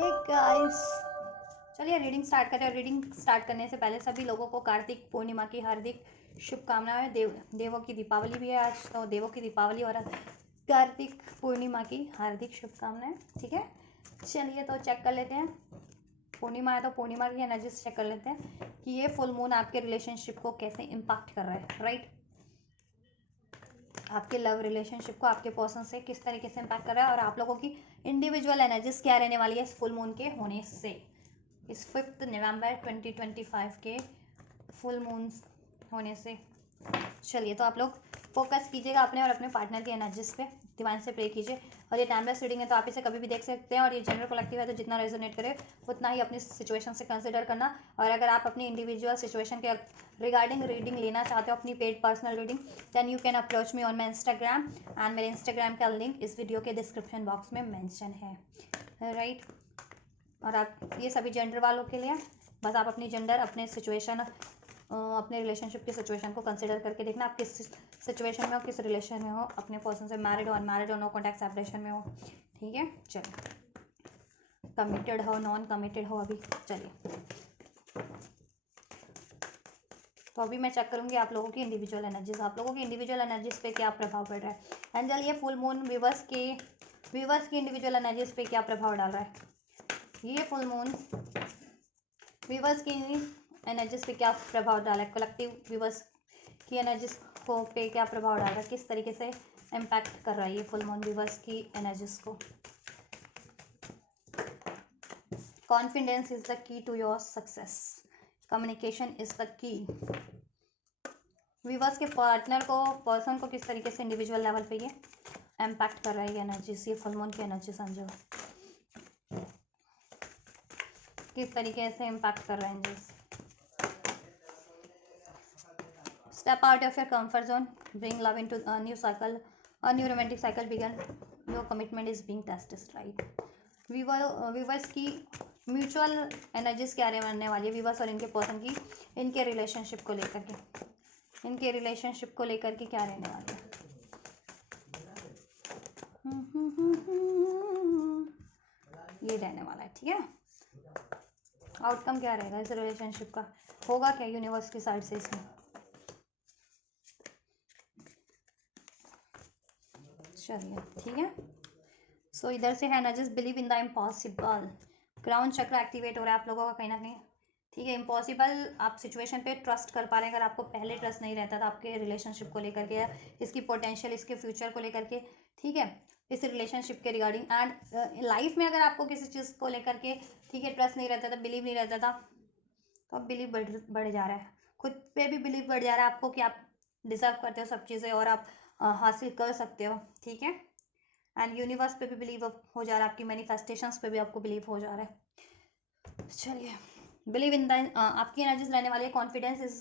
Hey guys, चलिए reading start करें। Reading start करने से पहले सभी लोगों को कार्तिक पूर्णिमा की हार्दिक शुभकामनाएं। देवों की दीपावली भी है आज, तो देवों की दीपावली और कार्तिक पूर्णिमा की हार्दिक शुभकामनाएं। ठीक है, चलिए तो चेक कर लेते हैं। पूर्णिमा है तो पूर्णिमा की एनर्जी चेक कर लेते हैं कि ये फुल मून आपके रिलेशनशिप को कैसे इम्पैक्ट कर रहा है। राइट, आपके लव रिलेशनशिप को आपके पर्सन से किस तरीके से इम्पैक्ट कर रहा है और आप लोगों की इंडिविजुअल एनर्जीज क्या रहने वाली है इस फुल मून के होने से। इस 5 नवंबर 2025 के फुल मून होने से। चलिए तो आप लोग फोकस कीजिएगा अपने और अपने पार्टनर की एनर्जीज पे, डिवाइन से प्रे कीजिए। और ये टाइमलेस रीडिंग है तो आप इसे कभी भी देख सकते हैं और ये जनरल कलेक्टिव है तो जितना रेजोनेट करे उतना ही अपनी सिचुएशन से कंसिडर करना। और अगर आप अपनी इंडिविजुअल सिचुएशन के रिगार्डिंग रीडिंग लेना चाहते हो, अपनी paid personal reading, then you can approach me on my Instagram and मेरे इंस्टाग्राम का लिंक इस वीडियो के डिस्क्रिप्शन बॉक्स में मैंशन है। राइट, और आप ये सभी जेंडर वालों के लिए बस आप अपनी जेंडर, अपने सिचुएशन, अपने रिलेशनशिप की सिचुएशन को कंसिडर करके देखना आप किस सिचुएशन में हो, किस रिलेशन में हो, अपने पर्सन से मैरिड हो, अनमैरिड हो, नो कॉन्टैक्ट सेपरेशन में हो। ठीक है, चलिए, कमिटेड हो, नॉन कमिटेड हो अभी। चलिए तो अभी मैं चेक करूंगी आप लोगों की इंडिविजुअल एनर्जीज, आप लोगों की इंडिविजुअल एनर्जीज पे क्या प्रभाव पड़ रहा है। एंजल, ये फुल मून व्यूवर्स की इंडिविजुअल एनर्जीज पे क्या प्रभाव डाल रहा है। ये फुल मून व्यूवर्स की एनर्जीज पे क्या प्रभाव डाला है, कलेक्टिव व्यूवर्स की एनर्जीज को पे क्या प्रभाव डाल रहा है, किस तरीके से इम्पैक्ट कर रहा है ये फुल मून व्यूवर्स की एनर्जीज को। Confidence is the key to your success, communication is the key. Viewers के पार्टनर को, पर्सन को किस तरीके से इंडिविजुअल लेवल पे ये इम्पैक्ट कर रहा है ये एनर्जीज, ये फुल मून की एनर्जी समझो किस तरीके से इम्पैक्ट कर रहे हैं energies. Step out of your comfort zone. Bring love into a new cycle. A new romantic cycle began. Your commitment is being tested, right? Viewers की म्यूचुअल एनर्जीज क्या रहने वाली है व्यूवर्स और इनके पर्सन की, इनके रिलेशनशिप को लेकर के, इनके रिलेशनशिप को लेकर के क्या रहने वाली है। ये रहने वाला है। ठीक है, आउटकम क्या रहेगा इस रिलेशनशिप का, होगा क्या यूनिवर्स की साइड से इसमें। चलिए ठीक है, सो इधर से है energies believe in the impossible. Crown चक्र एक्टिवेट हो रहा है आप लोगों का कहीं ना कहीं। ठीक है, इम्पॉसिबल आप सिचुएशन पे ट्रस्ट कर पा रहे हैं। अगर आपको पहले ट्रस्ट नहीं रहता था आपके रिलेशनशिप को लेकर के, इसकी पोटेंशियल, इसके फ्यूचर को लेकर के, ठीक है, इस रिलेशनशिप के रिगार्डिंग एंड लाइफ में अगर आपको किसी चीज़ को लेकर के, ठीक है, ट्रस्ट नहीं रहता था, बिलीव नहीं रहता था, तो अब बिलीव बढ़ जा रहा है। खुद पे भी बिलीव बढ़ जा रहा है आपको कि आप डिजर्व करते हो सब चीज़ें और आप हासिल कर सकते हो। ठीक है, एंड यूनिवर्स पे भी बिलीव हो जा रहा है, आपकी मैनिफेस्टेशंस पे भी आपको बिलीव हो जा रहा है। चलिए, बिलीव इन द आपकी एनर्जीज रहने वाली है। कॉन्फिडेंस इज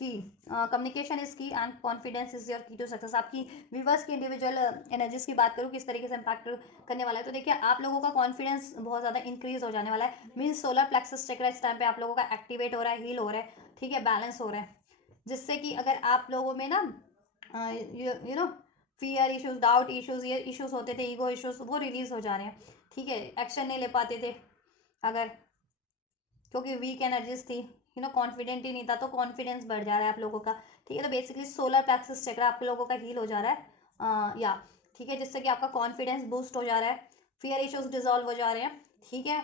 की, कम्युनिकेशन इज की एंड कॉन्फिडेंस इज योर की टू सक्सेस। आपकी व्यूवर्स की इंडिविजुअल एनर्जीज की बात करूँ किस तरीके से इम्पैक्ट करने वाला है, तो देखिए आप लोगों का कॉन्फिडेंस बहुत ज़्यादा इंक्रीज हो जाने वाला है। मीन्स सोलर प्लेक्सस चक्र इस टाइम पे आप लोगों का एक्टिवेट हो रहा है, हील हो रहा है, ठीक है, बैलेंस हो रहा है, जिससे कि अगर आप लोगों में ना you know fear issues, doubt issues, ये इश्यूज होते थे, ईगो इश्यूज, वो रिलीज हो जा रहे हैं। ठीक है, एक्शन नहीं ले पाते थे अगर, क्योंकि वीक एनर्जीज थी, कॉन्फिडेंट ही नहीं था, तो कॉन्फिडेंस बढ़ जा रहा है आप लोगों का। ठीक है, तो बेसिकली सोलर प्लेक्सस चक्र आप लोगों का हील हो जा रहा है, या ठीक है, जिससे कि आपका कॉन्फिडेंस बूस्ट हो जा रहा है, फियर इश्यूज डिजॉल्व हो जा रहे हैं। ठीक है,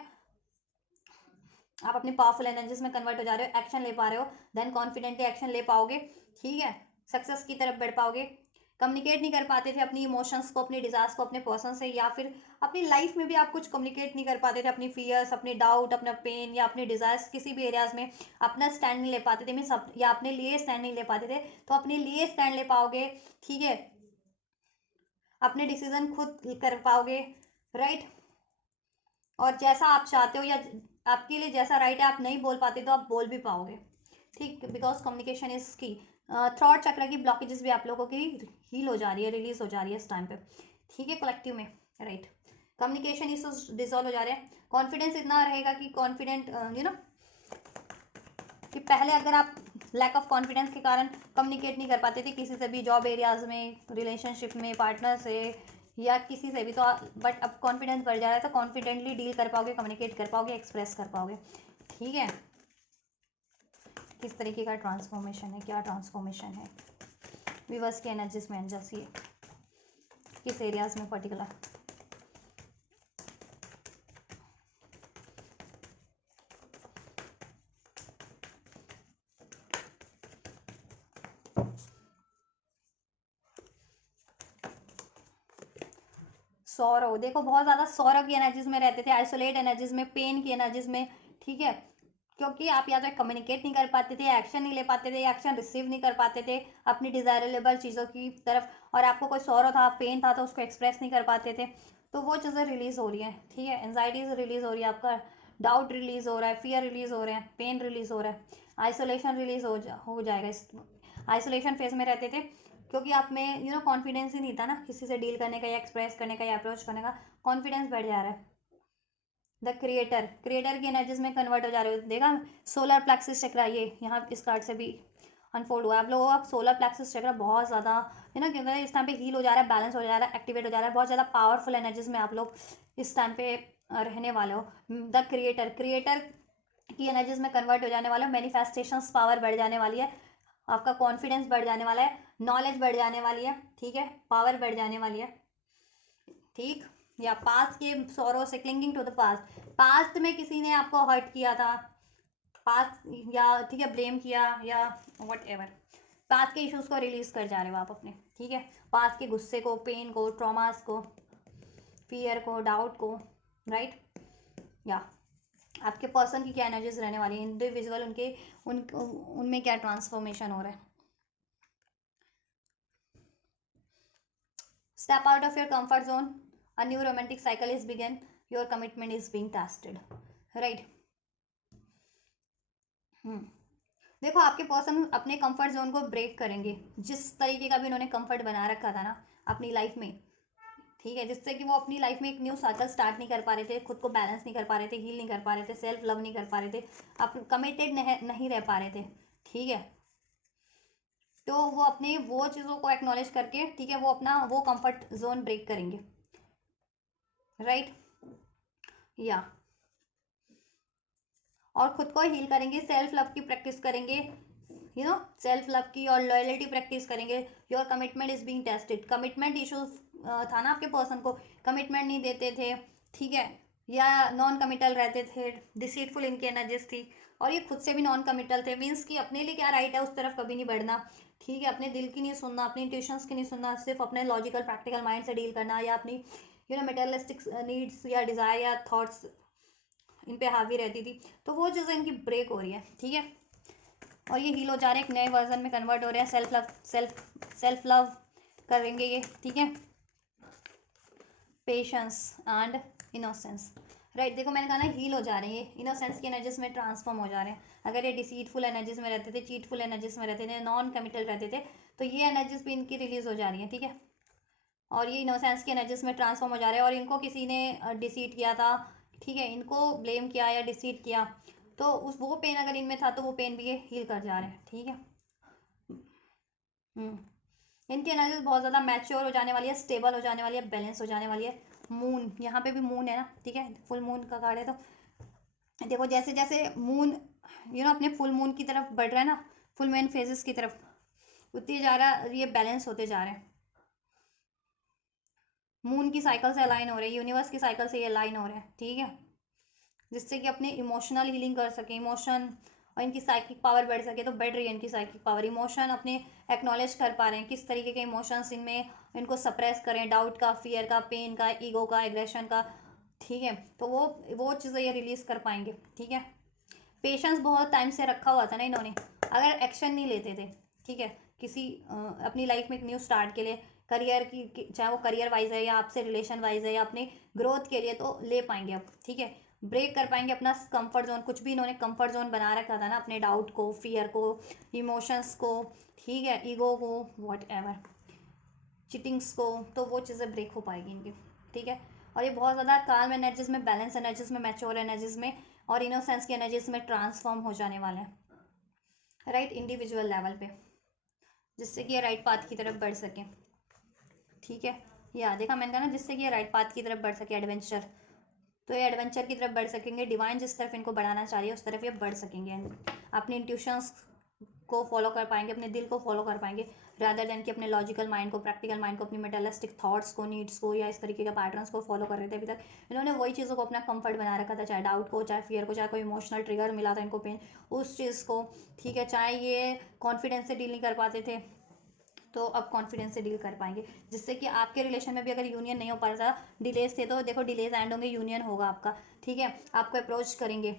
आप अपनी पावरफुल एनर्जीज में कन्वर्ट हो जा रहे हो, एक्शन ले पा रहे हो, देन कॉन्फिडेंटली एक्शन ले पाओगे। ठीक है, सक्सेस की तरफ बढ़ पाओगे। कम्युनिकेट नहीं कर पाते थे अपनी इमोशंस को, अपनी डिजायर्स को अपने पर्सन से, या फिर अपनी लाइफ में भी आप कुछ कम्युनिकेट नहीं कर पाते थे, अपनी फियर्स, अपने डाउट, अपना पेन या अपनी डिजायर्स, किसी भी एरियाज में अपना स्टैंड नहीं ले पाते थे, मीन्स या अपने लिए स्टैंड नहीं ले पाते थे, तो अपने लिए स्टैंड ले पाओगे। ठीक है, अपने डिसीजन खुद कर पाओगे, राइट, और जैसा आप चाहते हो या आपके लिए जैसा राइट है आप नहीं बोल पाते तो आप बोल भी पाओगे। ठीक, बिकॉज कम्युनिकेशन इज की। थ्रॉट चक्र की ब्लॉकेजेस भी आप लोगों की हील हो जा रही है, रिलीज हो जा रही है इस टाइम पे। ठीक है, कलेक्टिव में, राइट, कम्युनिकेशन इश्यूज डिजॉल्व हो जा रहे हैं। कॉन्फिडेंस इतना रहेगा कि कॉन्फिडेंट कि पहले अगर आप लैक ऑफ कॉन्फिडेंस के कारण कम्युनिकेट नहीं कर पाते थे किसी से भी, जॉब एरियाज में, रिलेशनशिप में, पार्टनर से, या किसी से भी, तो बट अब कॉन्फिडेंस बढ़ जा रहा है तो कॉन्फिडेंटली डील कर पाओगे, कम्युनिकेट कर पाओगे, एक्सप्रेस कर पाओगे। ठीक है, किस तरीके का ट्रांसफॉर्मेशन है, क्या ट्रांसफॉर्मेशन है व्यूअर्स की एनर्जीज में जैसी किस एरियाज में पर्टिकुलर। सौरव, देखो बहुत ज़्यादा सौरव की एनर्जीज में रहते थे, आइसोलेट एनर्जीज में, पेन की एनर्जीज में। ठीक है, क्योंकि आप या तो कम्युनिकेट नहीं कर पाते थे, एक्शन नहीं ले पाते थे, एक्शन रिसीव नहीं कर पाते थे अपनी डिज़ायरेबल चीज़ों की तरफ, और आपको कोई सौरव था, पेन था, तो उसको एक्सप्रेस नहीं कर पाते थे। तो वो चीज़ें रिलीज़ हो रही हैं। ठीक है, एनजाइटीज रिलीज़ हो रही है, आपका डाउट रिलीज़ हो रहा है, फियर रिलीज़ हो रहे हैं, पेन रिलीज़ हो रहा है, आइसोलेशन रिलीज़ हो जाएगा। इस आइसोलेशन फेज में रहते थे क्योंकि आप में कॉन्फिडेंस ही नहीं था ना किसी से डील करने का या एक्सप्रेस करने का या अप्रोच करने का। कॉन्फिडेंस बढ़ जा रहा है। द क्रिएटर, क्रिएटर की एनर्जीज में कन्वर्ट हो जा रहे हो। देखा, सोलर प्लेक्सिस चक्र, ये यहाँ इस कार्ड से भी अनफोल्ड हुआ आप लोगों का। सोलर प्लेक्सिस चक्र बहुत ज़्यादा क्योंकि इस टाइम पे हील हो जा रहा है, बैलेंस हो जा रहा है, एक्टिवेट हो जा रहा है। बहुत ज़्यादा पावरफुल एनर्जीज में आप लोग इस टाइम पे रहने वाले हो। द क्रिएटर, क्रिएटर की एनर्जीज में कन्वर्ट हो जाने वाले हो। मैनिफेस्टेशंस पावर बढ़ जाने वाली है, आपका कॉन्फिडेंस बढ़ जाने वाला है, नॉलेज बढ़ जाने वाली है। ठीक है, पावर बढ़ जाने वाली है। ठीक, या पास्ट के सॉरो से clinging to the past, past में किसी ने आपको हर्ट किया था, पास्ट या ठीक है ब्लेम किया या वट एवर, पास्ट के इश्यूज को रिलीज कर जा रहे हो आप अपने। ठीक है, पास्ट के गुस्से को, पेन को, ट्रॉमास को, फियर को, डाउट को। राइट, या आपके पर्सन की क्या एनर्जीज रहने वाली है, इंडिविजुअल उनमें क्या ट्रांसफॉर्मेशन हो रहा है। Step out of your comfort zone. A new romantic cycle is begun. Your commitment is being tested. Right? देखो, आपके पर्सन अपने कंफर्ट जोन को ब्रेक करेंगे, जिस तरीके का भी उन्होंने कंफर्ट बना रखा था ना अपनी लाइफ में। ठीक है, जिससे कि वो अपनी लाइफ में एक न्यू साइकिल स्टार्ट नहीं कर पा रहे थे, खुद को बैलेंस नहीं कर पा रहे थे, हील नहीं कर पा रहे थे, सेल्फ लव नहीं कर पा रहे थे, आप कमिटेड नहीं रह पा रहे थे। ठीक है, तो वो अपने वो चीज़ों को एक्नॉलेज करके, ठीक है, वो अपना वो कंफर्ट जोन ब्रेक करेंगे। राइट, या और खुद को हील करेंगे, सेल्फ लव की प्रैक्टिस करेंगे, सेल्फ लव की और लॉयल्टी प्रैक्टिस करेंगे। Your commitment is being tested. Commitment issues था ना आपके पर्सन को, कमिटमेंट नहीं देते थे। ठीक है, या नॉन कमिटल रहते थे, डिसीटफुल इनकी एनर्जीज थी, और ये खुद से भी नॉन कमिटल थे। मीन्स कि अपने लिए क्या राइट है उस तरफ कभी नहीं बढ़ना। ठीक है, अपने दिल की नहीं सुनना, अपनी इंट्यूशंस की नहीं सुनना, सिर्फ अपने लॉजिकल प्रैक्टिकल माइंड से डील करना, या अपनी मेटेरियलिस्टिक नीड्स या डिज़ायर या थॉट्स इन पे हावी रहती थी। तो वो चीज़ें इनकी ब्रेक हो रही है। ठीक है, और ये हील हो जा रहे हैं, एक नए वर्जन में कन्वर्ट हो रहे हैं, सेल्फ लव करेंगे ये। ठीक है, पेशेंस एंड इनोसेंस। राइट, देखो मैंने कहा ना हील हो जा रहे हैं, इनोसेंस की एनर्जीज में ट्रांसफॉर्म हो जा रहे हैं। अगर ये डिसीटफुल एनर्जीज में रहते थे, चीटफुल एनर्जीज में रहते थे, नॉन कमिटल रहते थे, तो ये एनर्जीज भी इनकी रिलीज हो जा रही है। ठीक है, और ये इनोसेंस की एनर्जीज में ट्रांसफॉर्म हो जा रहे हैं, और इनको किसी ने डिसीट किया था, ठीक है, इनको ब्लेम किया या डिसीट किया, तो उस वो पेन अगर इनमें था तो वो पेन भी ये हील कर जा रहे हैं। ठीक है, इनकी एनर्जीज बहुत ज़्यादा मैच्योर हो जाने वाली है, स्टेबल हो जाने वाली है, बैलेंस हो जाने वाली है। मून, यहाँ पे भी मून है ना। ठीक है, फुल मून का कार्ड है, तो देखो जैसे जैसे मून अपने फुल मून की तरफ बढ़ रहा है ना, फुल मून फेजेस की तरफ, उतनी जा रहा ये बैलेंस होते जा रहे हैं। मून की साइकिल से अलाइन हो रहे हैं, यूनिवर्स की साइकिल से ये अलाइन हो रहे हैं। ठीक है, जिससे कि अपने इमोशनल हीलिंग कर सके, इमोशन और इनकी साइकिक पावर बढ़ सके। तो बढ़ रही है इनकी साइकिक पावर, इमोशन अपने एक्नॉलेज कर पा रहे हैं, किस तरीके के इमोशंस इनमें, इनको सप्रेस करें, डाउट का, फियर का, पेन का, ईगो का, एग्रेशन का। ठीक है, तो वो चीज़ें ये रिलीज कर पाएंगे। ठीक है, पेशेंस बहुत टाइम से रखा हुआ था ना इन्होंने, अगर एक्शन नहीं लेते थे। ठीक है, किसी अपनी लाइफ में एक न्यू स्टार्ट के लिए, करियर की चाहे वो करियर वाइज है या आपसे रिलेशन वाइज है या अपने ग्रोथ के लिए, तो ले पाएंगे अब। ठीक है, ब्रेक कर पाएंगे अपना कंफर्ट जोन, कुछ भी इन्होंने कंफर्ट जोन बना रखा था ना, अपने डाउट को, फियर को, इमोशंस को, ठीक है, ईगो को, वॉट एवर, चिटिंग्स को, तो वो चीज़ें ब्रेक हो पाएगी इनकी। ठीक है, और ये बहुत ज़्यादा काल्म एनर्जीज में, बैलेंस एनर्जीज में, मैच्योर एनर्जीज में और इनोसेंस की एनर्जीज में ट्रांसफॉर्म हो जाने वाले हैं। राइट, इंडिविजुअल लेवल पे, जिससे कि ये राइट पाथ की तरफ बढ़ सकें। ठीक है, या देखा मैंने कहा ना, जिससे कि ये राइट पाथ की तरफ बढ़ सके, एडवेंचर, तो ये एडवेंचर की तरफ बढ़ सकेंगे, डिवाइन जिस तरफ इनको बढ़ाना चाह रही है उस तरफ ये बढ़ सकेंगे, अपनी इंट्यूशंस को फॉलो कर पाएंगे, अपने दिल को फॉलो कर पाएंगे, रादर देन कि अपने लॉजिकल माइंड को, प्रैक्टिकल माइंड को, अपनी मेटलिस्टिक थॉट्स को, नीड्स को या इस तरीके के पैटर्न्स को फॉलो कर रहे थे अभी तक। इन्होंने वही चीज़ों को अपना कंफर्ट बना रखा था, चाहे डाउट को, चाहे फियर को, चाहे कोई इमोशनल ट्रिगर मिला था इनको पेन, उस चीज़ को, ठीक है, चाहे ये कॉन्फिडेंस से डील नहीं कर पाते थे, तो अब कॉन्फिडेंस से डील कर पाएंगे, जिससे कि आपके रिलेशन में भी अगर यूनियन नहीं हो पा रहा था, डिलेज थे, तो देखो डिलेज एंड होंगे, यूनियन होगा आपका, ठीक है, आपको अप्रोच करेंगे,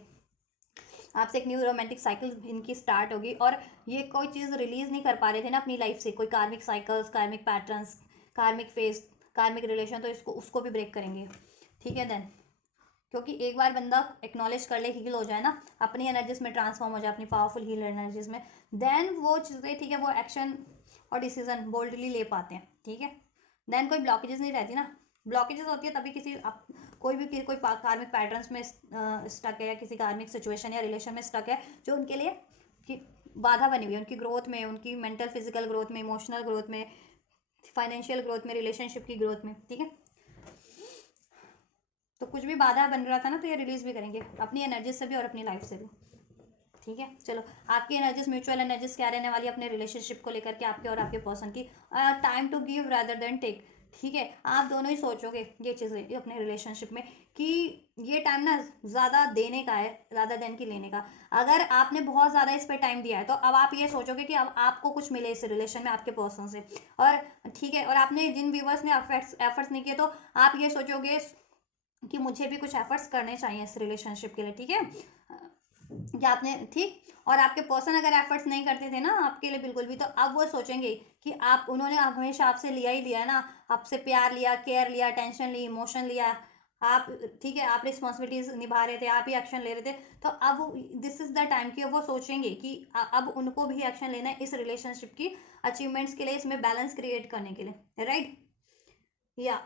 आपसे एक न्यू रोमांटिक साइकिल इनकी स्टार्ट होगी, और ये कोई चीज़ रिलीज नहीं कर पा रहे थे ना अपनी लाइफ से, कोई कार्मिक साइकिल्स, कार्मिक पैटर्न्स, कार्मिक फेस, कार्मिक रिलेशन, तो इसको उसको भी ब्रेक करेंगे, ठीक है। देन क्योंकि एक बार बंदा एक्नॉलेज कर ले, हील हो जाए ना, अपनी एनर्जीज में ट्रांसफॉर्म हो जाए, अपनी पावरफुल हील एनर्जीज में, देन वो चीज़ें, ठीक है, वो एक्शन और डिसीजन बोल्डली ले पाते हैं, ठीक है। देन कोई ब्लॉकेजेस नहीं रहती ना, ब्लॉकेजेस होती है तभी किसी आप कोई भी कोई कार्मिक पैटर्न्स में स्टक है, या किसी कार्मिक सिचुएशन या रिलेशन में स्टक है, जो उनके लिए कि बाधा बनी हुई है उनकी ग्रोथ में, उनकी मेंटल फिजिकल ग्रोथ में, इमोशनल ग्रोथ में, फाइनेंशियल ग्रोथ में, रिलेशनशिप की ग्रोथ में, ठीक है। तो कुछ भी बाधा बन रहा था ना, तो ये रिलीज भी करेंगे अपनी एनर्जी से भी और अपनी लाइफ से भी, ठीक है। चलो, आपकी एनर्जीज, म्यूचुअल एनर्जीज क्या रहने वाली है अपने रिलेशनशिप को लेकर के, आपके और आपके पर्सन की, time to give rather than take, ठीक है। आप दोनों ही सोचोगे ये चीज़ें अपने रिलेशनशिप में कि ये टाइम ना ज़्यादा देने का है रादर देन की लेने का। अगर आपने बहुत ज़्यादा इस पर टाइम दिया है, तो अब आप ये सोचोगे कि अब आपको कुछ मिले इस रिलेशन में आपके पर्सन से, और ठीक है, और आपने जिन व्यूवर्स ने एफर्ट्स नहीं किए, तो आप ये सोचोगे कि मुझे भी कुछ एफर्ट्स करने चाहिए इस रिलेशनशिप के लिए, ठीक है, या आपने, ठीक, और आपके पर्सन अगर एफर्ट्स नहीं करते थे ना आपके लिए बिल्कुल भी, तो अब वो सोचेंगे कि आप, उन्होंने हमेशा आपसे लिया ही लिया है ना, आपसे प्यार लिया, केयर लिया, टेंशन ली, इमोशन लिया, आप, ठीक है, आप रिस्पॉन्सिबिलिटीज निभा रहे थे, आप ही एक्शन ले रहे थे, तो अब दिस इज द टाइम कि वो सोचेंगे कि अब उनको भी एक्शन लेना है इस रिलेशनशिप की अचीवमेंट्स के लिए, इसमें बैलेंस क्रिएट करने के लिए, राइट, या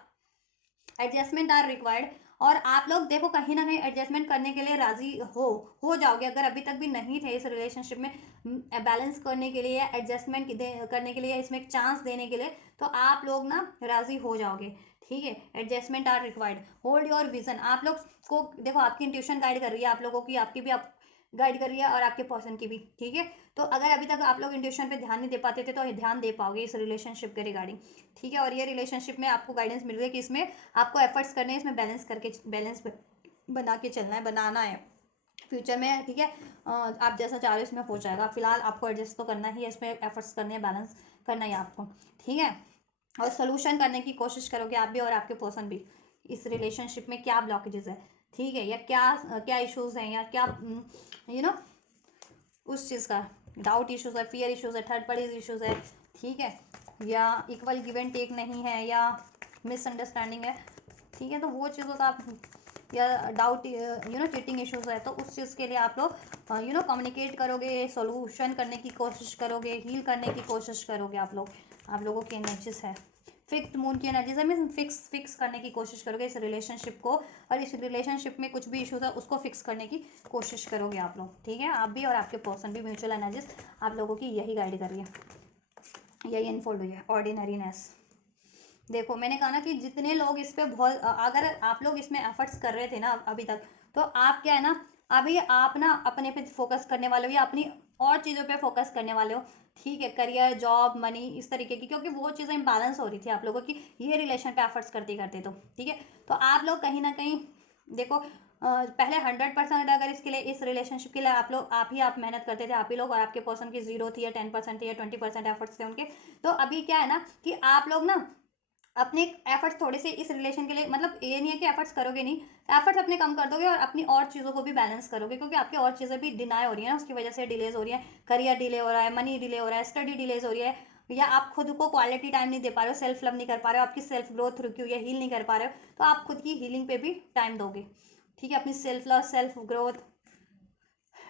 एडजस्टमेंट आर रिक्वायर्ड। और आप लोग देखो कहीं ना कहीं एडजस्टमेंट करने के लिए राजी हो जाओगे, अगर अभी तक भी नहीं थे इस रिलेशनशिप में, बैलेंस करने के लिए, एडजस्टमेंट करने के लिए, इसमें एक चांस देने के लिए, तो आप लोग ना राजी हो जाओगे, ठीक है। Adjustment are required, hold your vision, आप लोग को देखो आपकी इंट्यूशन गाइड कर रही है आप लोगों की, आपकी भी आप गाइड कर रही है, और आपके पर्सन की भी, ठीक है। तो अगर अभी तक आप लोग इंट्यूशन पे ध्यान नहीं दे पाते थे, तो ध्यान दे पाओगे इस रिलेशनशिप के रिगार्डिंग, ठीक है। और ये रिलेशनशिप में आपको गाइडेंस मिल रही है कि इसमें आपको एफर्ट्स करने हैं, इसमें बैलेंस बना के चलना है, बनाना है फ्यूचर में, ठीक है। आप जैसा चाह रहे हो इसमें हो जाएगा, फिलहाल आपको एडजस्ट तो करना ही है, इसमें एफर्ट्स करने हैं, बैलेंस करना है आपको, ठीक है। और सोल्यूशन करने की कोशिश करोगे आप भी और आपके पर्सन भी, इस रिलेशनशिप में क्या ब्लॉकेजेस है, ठीक है, या क्या क्या इश्यूज हैं, या क्या यू नो उस चीज़ का डाउट इश्यूज है, फियर इश्यूज है, थर्ड पार्टी इश्यूज है, ठीक है, या इक्वल गिव एंड टेक नहीं है, या मिसअंडरस्टैंडिंग है, ठीक है। तो वो चीज़ों का आप, या डाउट चीटिंग इश्यूज है, तो उस चीज़ के लिए आप लोग कम्युनिकेट करोगे, सॉल्यूशन करने की कोशिश करोगे, हील करने की कोशिश करोगे, आप लोगों की एनर्जीज है, फिक्स्ड मून की एनर्जीज है, मीन फिक्स करने की कोशिश करोगे इस रिलेशनशिप को, और इस रिलेशनशिप में कुछ भी इश्यूज है उसको फिक्स करने की कोशिश करोगे आप लोग, ठीक है। आप भी और आपके पर्सन भी, म्यूचुअल एनर्जीज आप लोगों की यही गाइड कर रही है, यही अनफोल्ड हुई है, ऑर्डिनरीनेस। देखो मैंने कहा ना कि जितने लोग इस पे बहुत, अगर आप लोग इसमें एफर्ट्स कर रहे थे ना अभी तक, तो आप क्या है ना, अभी आप ना अपने पे फोकस करने वाले हो, या अपनी और चीज़ों पे फोकस करने वाले हो, ठीक है, करियर, जॉब, मनी, इस तरीके की, क्योंकि वो चीज़ें इम्बैलेंस हो रही थी आप लोगों की ये रिलेशन पे एफर्ट्स करते करते, तो ठीक है। तो आप लोग कहीं ना कहीं देखो, पहले 100% अगर इसके लिए, इस रिलेशनशिप के लिए आप मेहनत करते थे, आप ही लोग, और आपके पर्सन की 0 थी, या 10% थी, या 20% एफर्ट्स थे उनके, तो अभी क्या है ना कि आप लोग ना अपने एफर्ट्स थोड़े से इस रिलेशन के लिए, मतलब ये नहीं है कि एफर्ट्स करोगे नहीं, एफर्ट्स अपने कम कर दोगे, और अपनी और चीज़ों को भी बैलेंस करोगे, क्योंकि आपकी और चीज़ें भी डिनाई हो रही है ना, उसकी वजह से डिलेज हो रही है, करियर डिले हो रहा है, मनी डिले हो रहा है, स्टडी डिलेज हो रही है, या आप खुद को क्वालिटी टाइम नहीं दे पा रहे हो, सेल्फ लव नहीं कर पा रहे हो, आपकी सेल्फ ग्रोथ रुकी हुई है, हील नहीं कर पा रहे हो, तो आप खुद की हीलिंग पे भी टाइम दोगे, ठीक है, अपनी self love, self growth,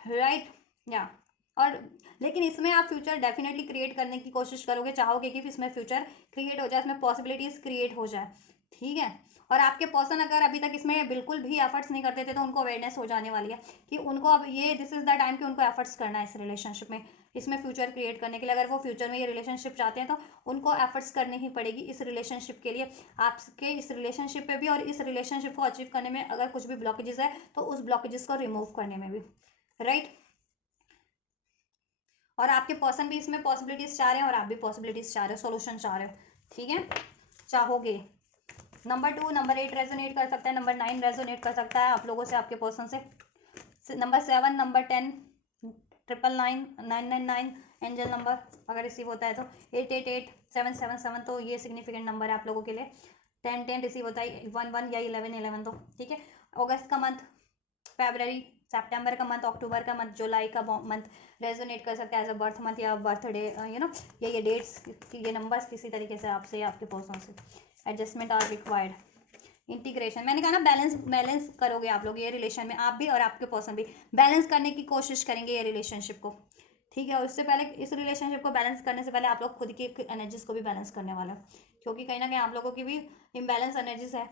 right, या और लेकिन इसमें आप फ्यूचर डेफिनेटली क्रिएट करने की कोशिश करोगे, चाहोगे कि इसमें फ्यूचर क्रिएट हो जाए, इसमें पॉसिबिलिटीज क्रिएट हो जाए, ठीक है। और आपके पर्सन अगर अभी तक इसमें बिल्कुल भी एफर्ट्स नहीं करते थे, तो उनको अवेयरनेस हो जाने वाली है कि उनको अब ये दिस इज द टाइम कि उनको एफर्ट्स करना है इस रिलेशनशिप में, इसमें फ्यूचर क्रिएट करने के लिए। अगर वो फ्यूचर में ये रिलेशनशिप चाहते हैं तो उनको एफर्ट्स करनी ही पड़ेगी इस रिलेशनशिप के लिए, आपके इस रिलेशनशिप पे भी, और इस रिलेशनशिप को अचीव करने में अगर कुछ भी ब्लॉकेजेस है तो उस ब्लॉकेजेस को रिमूव करने में भी, राइट। और आपके पर्सन भी इसमें पॉसिबिलिटीज चाह रहे हैं और आप भी पॉसिबिलिटीज चाह रहे हो, सोल्यूशन चाह रहे हो, ठीक है, चाहोगे। नंबर 2, नंबर 8 रेजोनेट कर सकता है, नंबर 9 रेजोनेट कर सकता है आप लोगों से, आपके पर्सन से। नंबर 7, नंबर 10, 999, 999 एंजल नंबर अगर रिसीव होता है तो, 888, 777 तो ये सिग्निफिकेंट नंबर है आप लोगों के लिए। 1010 रिसीव होता है, 11 या 1111 तो ठीक है। अगस्त का मंथ, फरवरी, सितंबर का मंथ, अक्टूबर का मंथ, जुलाई का मंथ रेजोनेट कर सकता है एज अ बर्थ मंथ या बर्थडे, यू नो, ये डेट्स, ये नंबर्स किसी तरीके से आपसे या आपके पर्सन से। एडजस्टमेंट आर रिक्वायर्ड, इंटीग्रेशन, मैंने कहा ना, बैलेंस करोगे आप लोग ये रिलेशन में, आप भी और आपके पर्सन भी बैलेंस करने की कोशिश करेंगे ये रिलेशनशिप को, ठीक है। और उससे पहले, इस रिलेशनशिप को बैलेंस करने से पहले आप लोग खुद की एनर्जीज को भी बैलेंस करने वाले हैं, क्योंकि कहीं ना कहीं आप लोगों की भी इम्बैलेंस एनर्जीज है,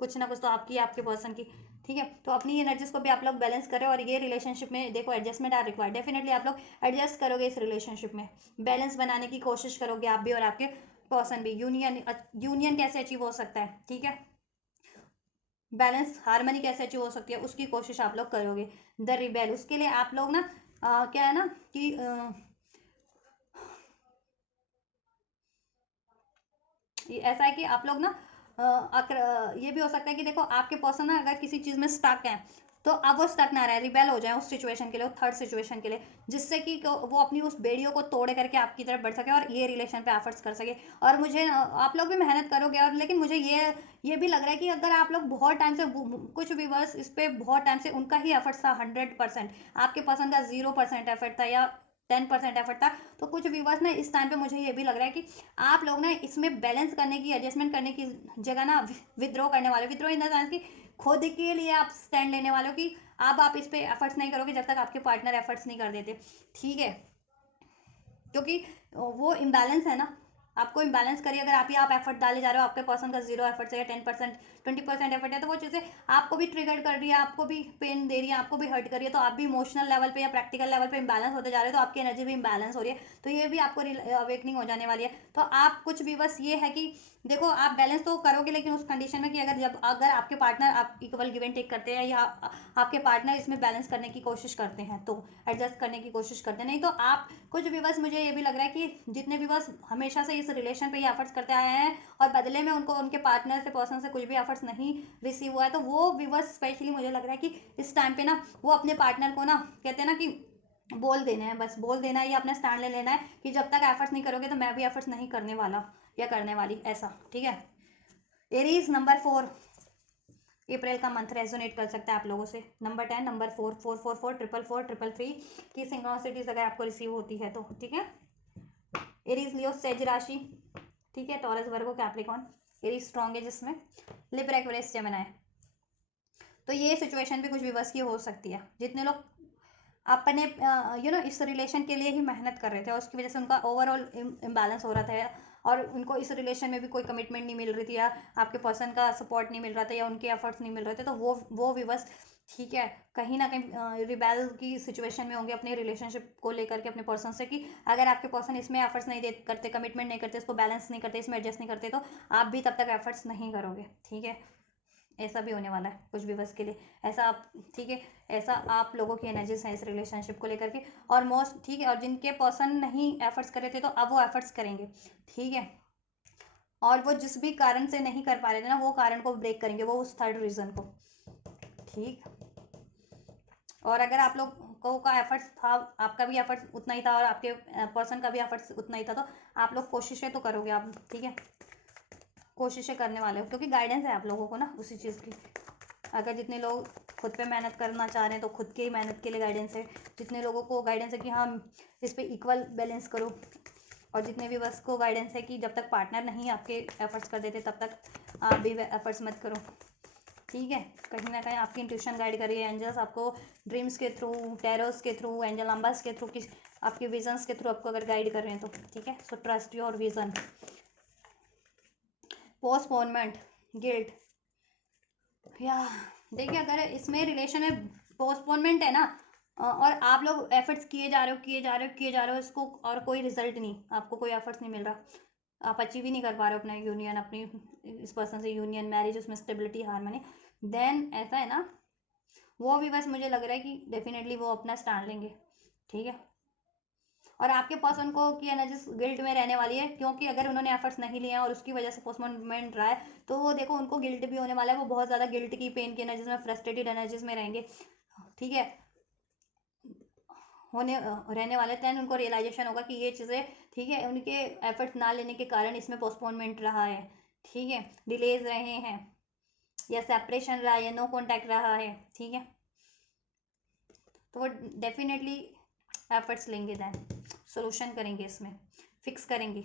कुछ ना कुछ तो आपकी, आपके पर्सन की, ठीक है। तो अपनी एनर्जीज को भी आप लोग बैलेंस करें, और ये रिलेशनशिप में देखो एडजस्टमेंट आर रिक्वायर्ड, डेफिनेटली आप लोग एडजस्ट करोगे इस रिलेशनशिप में, बैलेंस बनाने की कोशिश करोगे आप भी और आपके पर्सन भी। यूनियन कैसे अचीव हो सकता है, ठीक है, बैलेंस हार्मनी कैसे अचीव हो सकती है उसकी कोशिश आप लोग करोगे। द रिबेल, उसके लिए आप लोग ना क्या है ना कि ऐसा है कि आप लोग ना ये भी हो सकता है कि देखो आपके पर्सन ना अगर किसी चीज़ में स्टक है तो अब वो स्टक ना रहे, रिबेल हो जाए उस सिचुएशन के लिए, थर्ड सिचुएशन के लिए, जिससे कि वो अपनी उस बेड़ियों को तोड़ करके आपकी तरफ बढ़ सके और ये रिलेशन पे एफर्ट्स कर सके। और मुझे आप लोग भी मेहनत करोगे, और लेकिन मुझे ये भी लग रहा है कि अगर आप लोग बहुत टाइम से कुछ भी बस इस पर बहुत टाइम से उनका ही एफर्ट्स था 100%, आपके पर्सन का 0% एफर्ट था या 10% एफर्ट था, तो कुछ व्यूवर्स ना इस टाइम पे मुझे ये भी लग रहा है कि आप लोग ना इसमें बैलेंस करने की, एडजस्टमेंट करने की जगह ना विद्रो करने वाले, विद्रो इन द सेंस कि खुद के लिए आप स्टैंड लेने वाले हो कि अब आप इस पे एफर्ट्स नहीं करोगे जब तक आपके पार्टनर एफर्ट्स नहीं कर देते, ठीक है। क्योंकि वो इम्बैलेंस है ना, आपको इम्बैलेंस करिए, अगर आप ही आप एफर्ट डाले जा रहे हो, आपके पर्सन का 0 एफर्ट है या 10%, 20% एफर्ट है, तो वो चीज़ें आपको भी ट्रिगर कर रही है, आपको भी पेन दे रही है, आपको भी हर्ट कर रही है, तो आप भी इमोशनल लेवल पे या प्रैक्टिकल लेवल पे इम्बैलेंस होते जा रहे हो, तो आपकी एनर्जी भी इम्बैलेंस हो रही है, तो ये भी आपको अवेकनिंग हो जाने वाली है। तो आप कुछ भी बस ये है कि देखो आप बैलेंस तो करोगे, लेकिन उस कंडीशन में कि अगर आपके पार्टनर आप इक्वल गिव एंड टेक करते हैं, या आपके पार्टनर इसमें बैलेंस करने की कोशिश करते हैं, तो एडजस्ट करने की कोशिश करते हैं, नहीं तो आप कुछ भी बस, मुझे ये भी लग रहा है कि जितने भी बस हमेशा से इस रिलेशन पे ये एफर्ट्स करते आए हैं और बदले में उनको उनके पार्टनर से, पर्सन से कुछ भी एफर्ट्स नहीं रिसीव हुआ है, तो वो व्यूवर्स स्पेशली मुझे लग रहा है कि इस टाइम पे ना वो अपने पार्टनर को ना कहते हैं ना कि बोल देना है, बस बोल देना है या अपना स्टैंड ले लेना है कि जब तक एफर्ट्स नहीं करोगे तो मैं भी एफर्ट्स नहीं करने वाला या करने वाली, ऐसा, ठीक है। एरीज नंबर 4, अप्रैल का मंथ रेजोनेट कर सकता है आप लोगों से। नंबर 10, नंबर 4, 444, 444, 333 की सिंक्रोनिसिटीज अगर आपको रिसीव होती है तो, ठीक है। एरीज लियो, सेज राशि, ठीक है, टॉरस, वर्गो, कैप्रिकॉन, एरीज स्ट्रॉन्ग है जिसमें, लिब्रा, एक्वेरियस, जेमिनी, तो ये सिचुएशन भी कुछ विवश की हो सकती है। जितने लोग अपने इस रिलेशन के लिए ही मेहनत कर रहे थे और उसकी वजह से उनका ओवरऑल इम्बैलेंस हो रहा था, और उनको इस रिलेशन में भी कोई कमिटमेंट नहीं मिल रही थी, या आपके पर्सन का सपोर्ट नहीं मिल रहा था, या उनके एफर्ट्स नहीं मिल रहे थे, तो वो विवश, ठीक है, कहीं ना कहीं रिबेल की सिचुएशन में होंगे अपने रिलेशनशिप को लेकर के अपने पर्सन से, कि अगर आपके पर्सन इसमें एफर्ट्स नहीं दे करते, कमिटमेंट नहीं करते, इसको बैलेंस नहीं करते, इसमें एडजस्ट नहीं करते, तो आप भी तब तक एफर्ट्स नहीं करोगे, ठीक है। ऐसा भी होने वाला है कुछ भी बस के लिए, ऐसा आप, ठीक है, ऐसा आप लोगों की एनर्जीज हैं इस रिलेशनशिप को लेकर के, और मोस्ट, ठीक है, और जिनके पर्सन नहीं एफर्ट्स कर रहे थे तो अब वो एफर्ट्स करेंगे, ठीक है। और वो जिस भी कारण से नहीं कर पा रहे थे ना, वो कारण को ब्रेक करेंगे, वो उस थर्ड रीजन को, ठीक। और अगर आप लोगों का एफर्ट्स था, आपका भी एफर्ट्स उतना ही था और आपके पर्सन का भी एफर्ट्स उतना ही था, तो आप लोग कोशिशें तो करोगे आप, ठीक है, कोशिशें करने वाले हो, क्योंकि गाइडेंस है आप लोगों को ना उसी चीज़ की। अगर जितने लोग खुद पे मेहनत करना चाह रहे हैं तो खुद के ही मेहनत के लिए गाइडेंस है, जितने लोगों को गाइडेंस है कि हाँ इस पर इक्वल बैलेंस करो, और जितने भी बस को गाइडेंस है कि जब तक पार्टनर नहीं आपके एफर्ट्स कर देते तब तक आप भी एफर्ट्स मत करो, ठीक है। कहीं ना कहीं आपकी इंट्यूशन गाइड करिए, एंजल्स आपको ड्रीम्स के थ्रू, टैरोस के थ्रू, एंजल नंबर्स के थ्रू, किस आपके विजन्स के थ्रू आपको अगर गाइड कर रहे हैं तो, ठीक है। So trust your vision. Postponement, guilt, या देखिए अगर इसमें रिलेशन में पोस्टपोनमेंट है ना, और आप लोग एफर्ट्स किए जा रहे हो, किए जा रहे हो, किए जा रहे हो इसको, और कोई रिजल्ट नहीं, आपको कोई एफर्ट्स नहीं मिल रहा, आप अचीव ही नहीं कर पा रहे हो अपना यूनियन, अपनी इस पर्सन से यूनियन, मैरिज, उसमें स्टेबिलिटी, हार्मनी, देन ऐसा है ना, वो भी बस मुझे लग रहा है कि डेफिनेटली वो अपना स्टैंड लेंगे, ठीक है। और आपके पर्सन को की एनर्जी गिल्ट में रहने वाली है, क्योंकि अगर उन्होंने एफर्ट्स नहीं लिए हैं और उसकी वजह से पोस्टपोनमेंट रहा है, तो वो देखो उनको गिल्ट भी होने वाला है, वो बहुत ज़्यादा गिल्ट की, पेन की एनर्जीज में, फ्रस्ट्रेटेड एनर्जीज में रहेंगे, ठीक है, होने रहने वाले। दैन उनको रियलाइजेशन होगा कि ये चीज़ें, ठीक है, उनके एफर्ट्स ना लेने के कारण इसमें पोस्टपोनमेंट रहा है, ठीक है, डिलेज रहे हैं, या सेपरेशन रहा है, या नो कॉन्टैक्ट रहा है, ठीक है, तो वो डेफिनेटली एफर्ट्स लेंगे, दैन सोल्यूशन करेंगे, इसमें फिक्स करेंगे,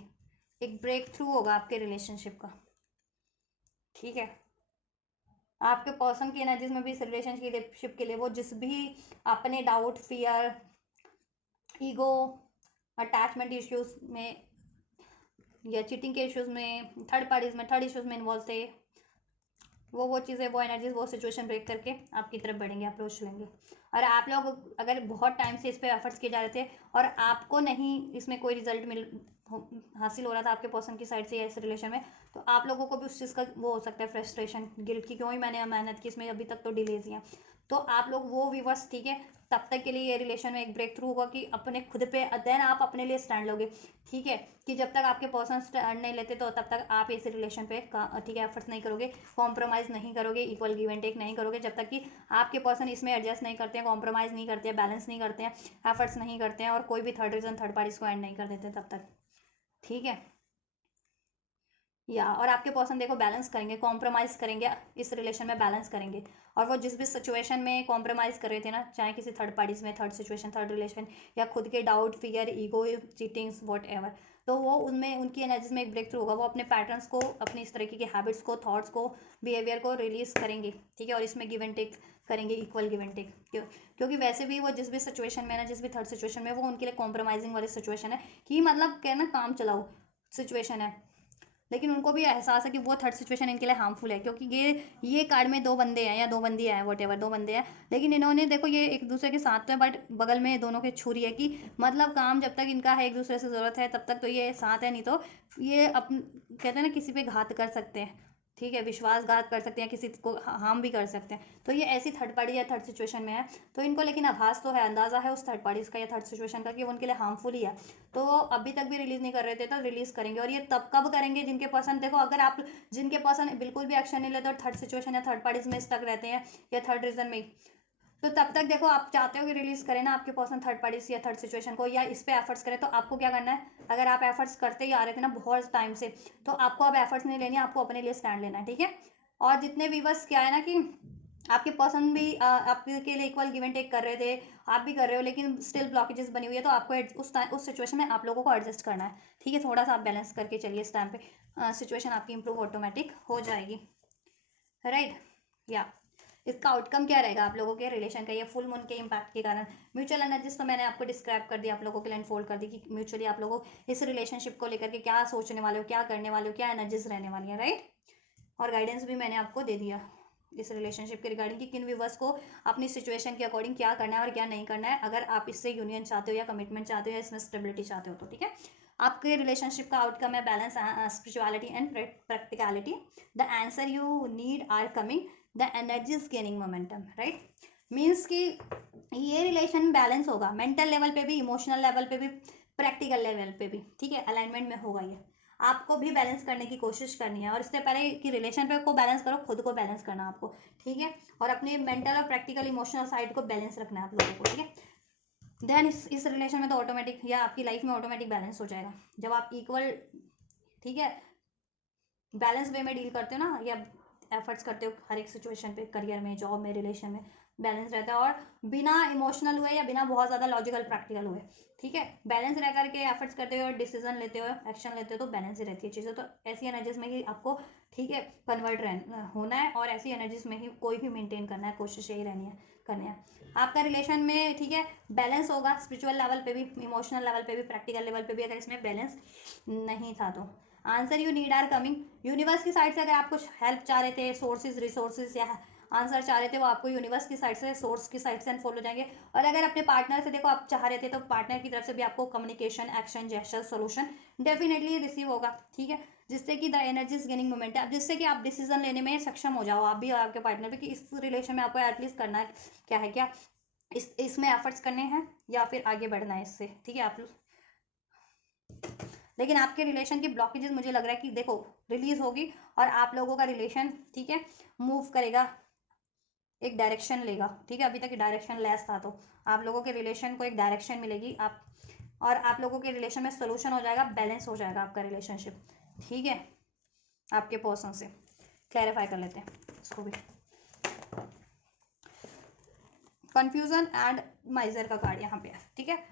एक ब्रेक थ्रू होगा आपके रिलेशनशिप का, ठीक है। आपके पर्सन की एनर्जीज में भी इस रिलेशनशिप के लिए वो जिस भी अपने doubt, fear, ego, attachment issues में, या चीटिंग के इश्यूज में, थर्ड पार्टीज में, थर्ड इश्यूज में इन्वॉल्व थे, वो चीज़ें, वो एनर्जीज, वो सिचुएशन ब्रेक करके आपकी तरफ बढ़ेंगे, अप्रोच लेंगे। और आप लोग अगर बहुत टाइम से इस पर एफर्ट्स किए जा रहे थे और आपको नहीं इसमें कोई रिजल्ट हासिल हो रहा था आपके पर्सन की साइड से या इस रिलेशन में, तो आप लोगों को भी उस चीज़ का वो हो सकता है, फ्रस्ट्रेशन, गिल्ट की, क्यों ही मैंने मेहनत की इसमें, अभी तक तो डिलेज हैं, तो आप लोग वो व्यूवर्स, ठीक है, तब तक के लिए ये रिलेशन में एक ब्रेक थ्रू होगा कि अपने खुद पे, देन आप अपने लिए स्टैंड लोगे, ठीक है, कि जब तक आपके पर्सन स्टैंड नहीं लेते तो तब तक आप इस रिलेशन पे, ठीक है, एफर्ट्स नहीं करोगे, कॉम्प्रोमाइज़ नहीं करोगे, इक्वल गिव एंड टेक नहीं करोगे, जब तक कि आपके पर्सन इसमें एडजस्ट नहीं करते हैं, कॉम्प्रोमाइज़ नहीं करते हैं, बैलेंस नहीं करते हैं, एफर्ट्स नहीं करते हैं, और कोई भी थर्ड रीजन, थर्ड पार्टीज को एंड नहीं कर देते तब तक, ठीक है। या और आपके पर्सन देखो बैलेंस करेंगे, कॉम्प्रोमाइज़ करेंगे, इस रिलेशन में बैलेंस करेंगे, और वो जिस भी सिचुएशन में कॉम्प्रोमाइज़ कर रहे थे ना, चाहे किसी थर्ड पार्टीज में, थर्ड सिचुएशन, थर्ड रिलेशन, या खुद के doubt, fear, ego, cheatings, what ever, तो वो उनमें, उनकी एनर्जीज में एक ब्रेक थ्रू होगा, वो अपने पैटर्न्स को, अपनी इस तरीके के हैबिट्स को, थॉट्स को, बिहेवियर को रिलीज करेंगे, ठीक है, और इसमें गिव एंड टेक करेंगे, इक्वल गिव एंड टेक, क्योंकि वैसे भी वो जिस भी सिचुएशन में ना, जिस भी थर्ड सिचुएशन में, वो उनके लिए कॉम्प्रोमाइजिंग वाली सिचुएशन है, कि मतलब कहना काम चलाओ सिचुएशन है, लेकिन उनको भी एहसास है कि वो थर्ड सिचुएशन इनके लिए हार्मफुल है, क्योंकि ये कार्ड में दो बंदे हैं या दो बंदी हैं, वट एवर, दो बंदे हैं, लेकिन इन्होंने देखो ये एक दूसरे के साथ तो है, बट बगल में दोनों के छुरी है, कि मतलब काम जब तक इनका है, एक दूसरे से ज़रूरत है, तब तक तो ये साथ है, नहीं तो ये कहते हैं ना, किसी पे घात कर सकते हैं, ठीक है, विश्वासघात कर सकते हैं, किसी को हार्म भी कर सकते हैं, तो ये ऐसी थर्ड पार्टी या थर्ड सिचुएशन में है, तो इनको लेकिन आभास तो है, अंदाज़ा है उस थर्ड पार्टी का या थर्ड सिचुएशन का, कि वो उनके लिए हार्मफुल ही है, तो वो अभी तक भी रिलीज़ नहीं कर रहे थे, तो रिलीज़ करेंगे, और ये तब कब करेंगे, जिनके पर्सन देखो, अगर आप जिनके पर्सन बिल्कुल भी एक्शन नहीं लेते और थर्ड सिचुएशन या थर्ड पार्टीज में स्टक रहते हैं, या थर्ड रीजन में, तो तब तक देखो आप चाहते हो कि रिलीज करें ना आपके पर्सन थर्ड पार्टीज या थर्ड सिचुएशन को, या इस पे एफर्ट्स करें, तो आपको क्या करना है, अगर आप एफर्ट्स करते ही आ रहे थे ना बहुत टाइम से, तो आपको अब एफर्ट्स नहीं लेनी, आपको अपने लिए स्टैंड लेना है, ठीक है। और जितने व्यूवर्स क्या है ना, कि आपके पर्सन भी आपके लिए इक्वल गिव एंड टेक कर रहे थे, आप भी कर रहे हो, लेकिन स्टिल ब्लॉकेजेस बनी हुई है, तो आपको उस सिचुएशन में आप लोगों को एडजस्ट करना है, ठीक है, थोड़ा सा आप बैलेंस करके चलिए, इस टाइम पे सिचुएशन आपकी इंप्रूव ऑटोमेटिक हो जाएगी, राइट। या इसका आउटकम क्या रहेगा आप लोगों के रिलेशन का, ये फुल मून के इम्पैक्ट के कारण, म्यूचुअल एनर्जीज तो मैंने आपको डिस्क्राइब कर दिया, आप लोगों के लिए अनफोल्ड कर दी, कि म्यूचुअली आप लोगों इस रिलेशनशिप को लेकर के क्या सोचने वाले हो, क्या करने वाले हो, क्या एनर्जीज रहने वाली है, राइट। और गाइडेंस भी मैंने आपको दे दिया इस रिलेशनशिप के रिगार्डिंग, कि किन व्यूवर्स को अपनी सिचुएशन के अकॉर्डिंग क्या करना है और क्या नहीं करना है, अगर आप इससे यूनियन चाहते हो, या कमिटमेंट चाहते हो, या इसमें स्टेबिलिटी चाहते हो, तो ठीक है। आपके रिलेशनशिप का आउटकम है balance, spirituality and practicality, the answer you need are coming, the energy is gaining momentum, right. Means कि ये रिलेशन बैलेंस होगा, मेंटल लेवल पे भी, इमोशनल लेवल पे भी, प्रैक्टिकल लेवल पे भी, ठीक है, अलाइनमेंट में होगा ये, आपको भी बैलेंस करने की कोशिश करनी है, और इससे पहले कि रिलेशन पे को बैलेंस करो, खुद को बैलेंस करना आपको, ठीक है, और अपने मेंटल और प्रैक्टिकल इमोशनल साइड को बैलेंस रखना है आप लोगों को, ठीक है। देन इस रिलेशन में तो ऑटोमेटिक, या आपकी लाइफ में ऑटोमेटिक बैलेंस हो जाएगा, जब आप इक्वल, ठीक है, बैलेंस वे में डील करते हो ना, या एफर्ट्स करते हो हर एक सिचुएशन पे, करियर में, जॉब में, रिलेशन में बैलेंस रहता है, और बिना इमोशनल हुए या बिना बहुत ज़्यादा लॉजिकल प्रैक्टिकल हुए, ठीक है, बैलेंस रह करके एफर्ट्स करते हो, डिसीजन लेते हो, एक्शन लेते हो, तो बैलेंस ही रहती है चीज़ें, तो ऐसी एनर्जीज में ही आपको, ठीक है, कन्वर्ट होना है, और ऐसी एनर्जीज में ही कोई भी मेंटेन करना है, कोशिश यही रहनी है, करनी है आपका रिलेशन में, ठीक है, बैलेंस होगा, स्पिरिचुअल लेवल पे भी, इमोशनल लेवल पे भी, प्रैक्टिकल लेवल पे भी, अगर इसमें बैलेंस नहीं था तो answer you need are coming, universe की साइड से अगर आप कुछ हेल्प चाह रहे थे, सोर्सेज, रिसोर्सेज, या आंसर चाह रहे थे वो आपको यूनिवर्स की साइड से, सोर्स की साइड से अनफोल्ड हो जाएंगे। और अगर अपने पार्टनर से देखो आप चाह रहे थे तो पार्टनर की तरफ से भी आपको communication, action, gesture, solution definitely receive होगा। ठीक है, जिससे कि the energy is gaining moment है, अब जिससे कि आप डिसीजन लेने में सक्षम हो जाओ, आप भी और आपके पार्टनर भी, कि इस रिलेशन में आपको एटलीस्ट करना है क्या है, क्या इसमें एफर्ट्स करने हैं या फिर आगे बढ़ना है इससे। ठीक है, आप लेकिन आपके रिलेशन की ब्लॉकेजेस मुझे लग रहा है कि देखो रिलीज होगी और आप लोगों का रिलेशन, ठीक है, मूव करेगा, एक डायरेक्शन लेगा। ठीक है, अभी तक डायरेक्शन लेस था, तो आप लोगों के रिलेशन को एक डायरेक्शन मिलेगी, आप और आप लोगों के रिलेशन में सोल्यूशन हो जाएगा, बैलेंस हो जाएगा आपका रिलेशनशिप। ठीक है, आपके पर्सन से क्लैरिफाई कर लेते हैं इसको भी। कंफ्यूजन एंड माइजर का कार्ड यहाँ पे है। ठीक है,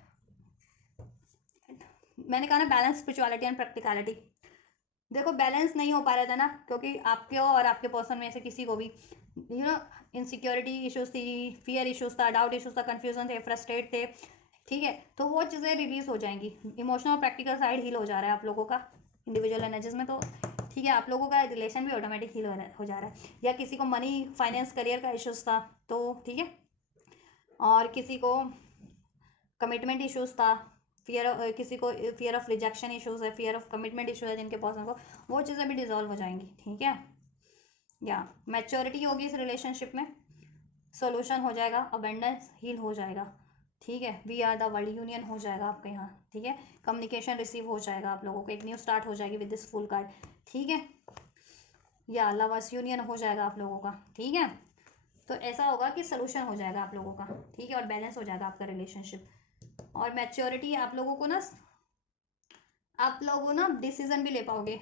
मैंने कहा ना बैलेंस, स्पिरिचुअलिटी एंड प्रैक्टिकलिटी। देखो बैलेंस नहीं हो पा रहा था ना, क्योंकि आपके और आपके पर्सन में से किसी को भी इनसिक्योरिटी इश्यूज थी, फियर इश्यूज था, डाउट इश्यूज था, कंफ्यूजन थे, फ्रस्ट्रेट थे। ठीक है, तो वो चीज़ें रिलीज हो जाएंगी। इमोशनल प्रैक्टिकल साइड हील हो जा रहा है आप लोगों का इंडिविजुअल एनर्जीज में, तो ठीक है, आप लोगों का रिलेशन भी ऑटोमेटिक हील हो जा रहा है। या किसी को मनी, फाइनेंस, करियर का इश्यूज था, तो ठीक है, और किसी को कमिटमेंट इश्यूज था, किसी को फियर ऑफ रिजेक्शन इश्यूज है, फियर ऑफ कमिटमेंट इशू है जिनके पर्सन को, वो चीज़ें भी डिजॉल्व हो जाएंगी। ठीक है, या मैच्योरिटी होगी इस रिलेशनशिप में, सोल्यूशन हो जाएगा, अबेंडेंस हील हो जाएगा। ठीक है, we are the world union हो जाएगा आपके यहाँ। ठीक है, कम्युनिकेशन रिसीव हो जाएगा आप लोगों को, एक न्यू स्टार्ट हो जाएगी विद दिस फुल कार्ड। ठीक है, या लवर्स यूनियन हो जाएगा आप लोगों का। ठीक है, तो ऐसा होगा कि सोल्यूशन हो जाएगा आप लोगों का। ठीक है, और बैलेंस हो जाएगा आपका रिलेशनशिप। और मैच्योरिटी आप लोगों को ना, आप लोगों ना डिसीजन भी ले पाओगे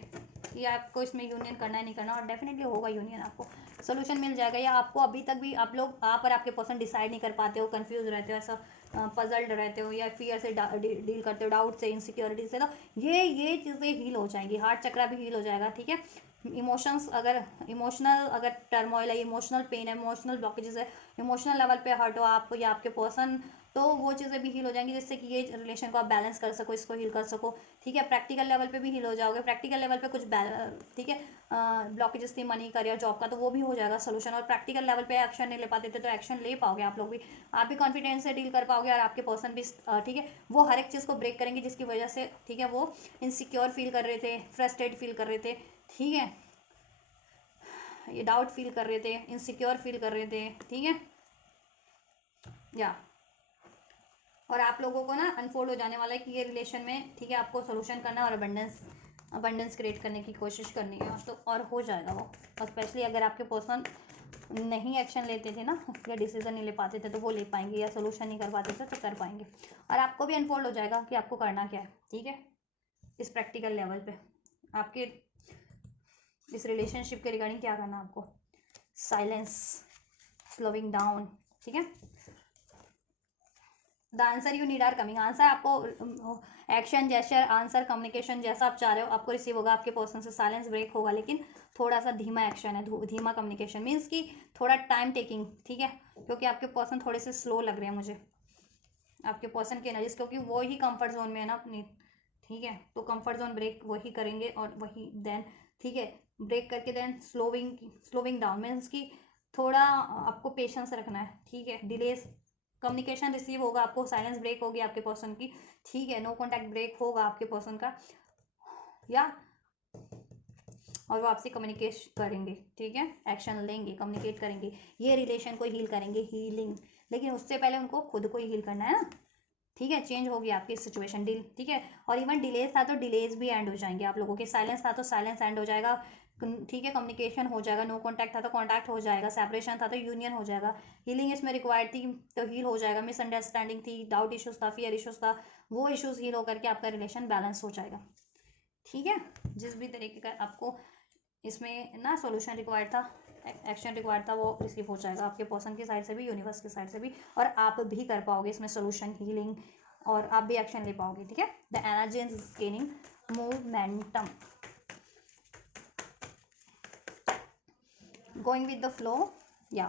कि आपको इसमें यूनियन करना है नहीं करना, और डेफिनेटली होगा यूनियन, आपको सोल्यूशन मिल जाएगा। या आपको अभी तक भी आप और आपके पर्सन डिसाइड नहीं कर पाते हो, कंफ्यूज रहते हो, ऐसा पजल्ड रहते हो, या फियर से डील करते हो, डाउट से, इनसिक्योरिटी से, तो ये चीज़ें हील हो जाएंगी। हार्ट चक्रा भी हील हो जाएगा। ठीक है, इमोशनल अगर टर्मोइल है, इमोशनल पेन है, इमोशनल ब्लॉकेजेस है, इमोशनल लेवल पे हर्ट हो आप या आपके पर्सन, तो वो चीज़ें भी हील हो जाएंगी, जिससे कि ये रिलेशन को आप बैलेंस कर सको, इसको हील कर सको। ठीक है, प्रैक्टिकल लेवल पे भी हील हो जाओगे। प्रैक्टिकल लेवल पे कुछ ठीक है ब्लॉकेजेस थी मनी, करियर, जॉब का, तो वो भी हो जाएगा सोल्यूशन। और प्रैक्टिकल लेवल पे एक्शन नहीं ले पाते थे तो एक्शन ले पाओगे आप लोग भी, आप भी कॉन्फिडेंस से डील कर पाओगे, और आपके पर्सन भी ठीक है, वो हर एक चीज़ को ब्रेक करेंगे जिसकी वजह से, ठीक है, वो इनसिक्योर फील कर रहे थे, फ्रस्ट्रेट फील कर रहे थे। ठीक है, ये डाउट फील कर रहे थे, इनसिक्योर फील कर रहे थे। ठीक है, या और आप लोगों को ना अनफोल्ड हो जाने वाला है कि ये रिलेशन में, ठीक है, आपको सोल्यूशन करना और अबंडेंस क्रिएट करने की कोशिश करनी है, तो और हो जाएगा वो। और स्पेशली अगर आपके पर्सन नहीं एक्शन लेते थे ना, या डिसीजन नहीं ले पाते थे, तो वो ले पाएंगे, या सोल्यूशन नहीं कर पाते थे तो कर पाएंगे। और आपको भी अनफोल्ड हो जाएगा कि आपको करना क्या है। ठीक है, इस प्रैक्टिकल लेवल पे आपके इस रिलेशनशिप के रिगार्डिंग क्या करना है आपको। Silence, slowing down. ठीक है, the answer you need are coming. Answer आपको एक्शन, जेस्चर, आंसर, कम्युनिकेशन जैसा आप चाह रहे हो आपको रिसीव होगा। आपके पर्सन से साइलेंस ब्रेक होगा, लेकिन थोड़ा सा धीमा एक्शन है, धीमा कम्युनिकेशन, मीन्स कि थोड़ा टाइम टेकिंग। ठीक है, क्योंकि आपके पर्सन थोड़े से स्लो लग रहे हैं मुझे, आपके पर्सन की एनर्जीज, क्योंकि वो ही कंफर्ट जोन में है ना अपनी। ठीक है, तो कंफर्ट जोन ब्रेक वही करेंगे, और वही देन, ठीक है, ब्रेक करके देन स्लोविंग डाउन, मीन्स कि थोड़ा आपको पेशेंस रखना है। ठीक है, डिलेस कम्युनिकेशन रिसीव होगा, आपको साइलेंस ब्रेक होगी आपके पर्सन की। ठीक है, नो कॉन्टैक्ट ब्रेक होगा आपके पर्सन का, या और वो आपसे कम्युनिकेट करेंगे। ठीक है, एक्शन लेंगे, कम्युनिकेट करेंगे, ये रिलेशन को हील करेंगे, हीलिंग। लेकिन उससे पहले उनको खुद को ही हील करना है ना। ठीक है, चेंज होगी आपकी सिचुएशन डील। ठीक है, और इवन डिलेज था तो डिलेज भी एंड हो जाएंगे आप लोगों के, साइलेंस था तो साइलेंस एंड हो जाएगा। ठीक है, कम्युनिकेशन हो जाएगा, नो कॉन्टैक्ट था तो कॉन्टैक्ट हो जाएगा, सेपरेशन था तो यूनियन हो जाएगा, हीलिंग इसमें रिक्वायर्ड थी तो हील हो जाएगा, मिसअंडरस्टैंडिंग थी, डाउट इश्यूज था, फियर इश्यूज था, वो इश्यूज हील होकर के आपका रिलेशन बैलेंस हो जाएगा। ठीक है, जिस भी तरीके का आपको इसमें ना सॉल्यूशन रिक्वायर्ड था, एक्शन रिक्वायर्ड था, वो रिसीव हो जाएगा आपके पर्सन की साइड से भी, यूनिवर्स की साइड से भी, और आप भी कर पाओगे इसमें सोल्यूशन, हीलिंग, और आप भी एक्शन ले पाओगे। ठीक है, the energy is gaining momentum, going with the flow. या